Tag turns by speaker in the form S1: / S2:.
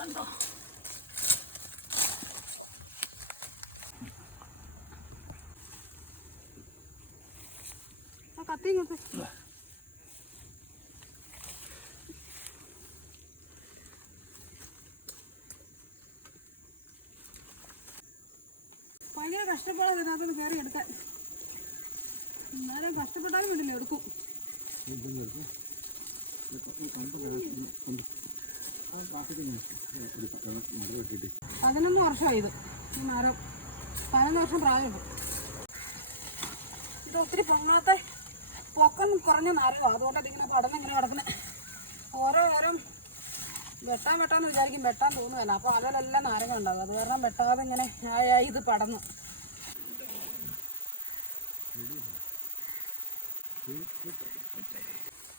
S1: കണ്ടോ? കത്തി ഇങ്ങോട്ട്. ഭയങ്കര കഷ്ടപ്പാടാ ഇതിനകത്ത് കയറി എടുക്കാൻ. എന്നാലും കഷ്ടപ്പെട്ടാലും വേണ്ടില്ല എടുക്കും. പതിനൊന്ന് വർഷമായത് ഈ മരം പതിനൊന്ന് വർഷം പ്രായമുണ്ട്. ഇത് ഒത്തിരി പൊങ്ങാത്ത പൊക്കം കുറഞ്ഞ മരമാണ് അതുകൊണ്ട് ഇതിങ്ങനെ പടന്ന് ഇങ്ങനെ കിടക്കുന്നത് ഓരോ ഓരോ വെട്ടാൻ വെട്ടാന്ന് വിചാരിക്കും. വെട്ടാൻ തോന്നുന്നില്ല അപ്പോൾ അതിലെല്ലാം നാരങ്ങ ഉണ്ടാകും. അത് കാരണം വെട്ടാതെ ഇങ്ങനെ ആയായി ഇത് പടന്നു Thank you.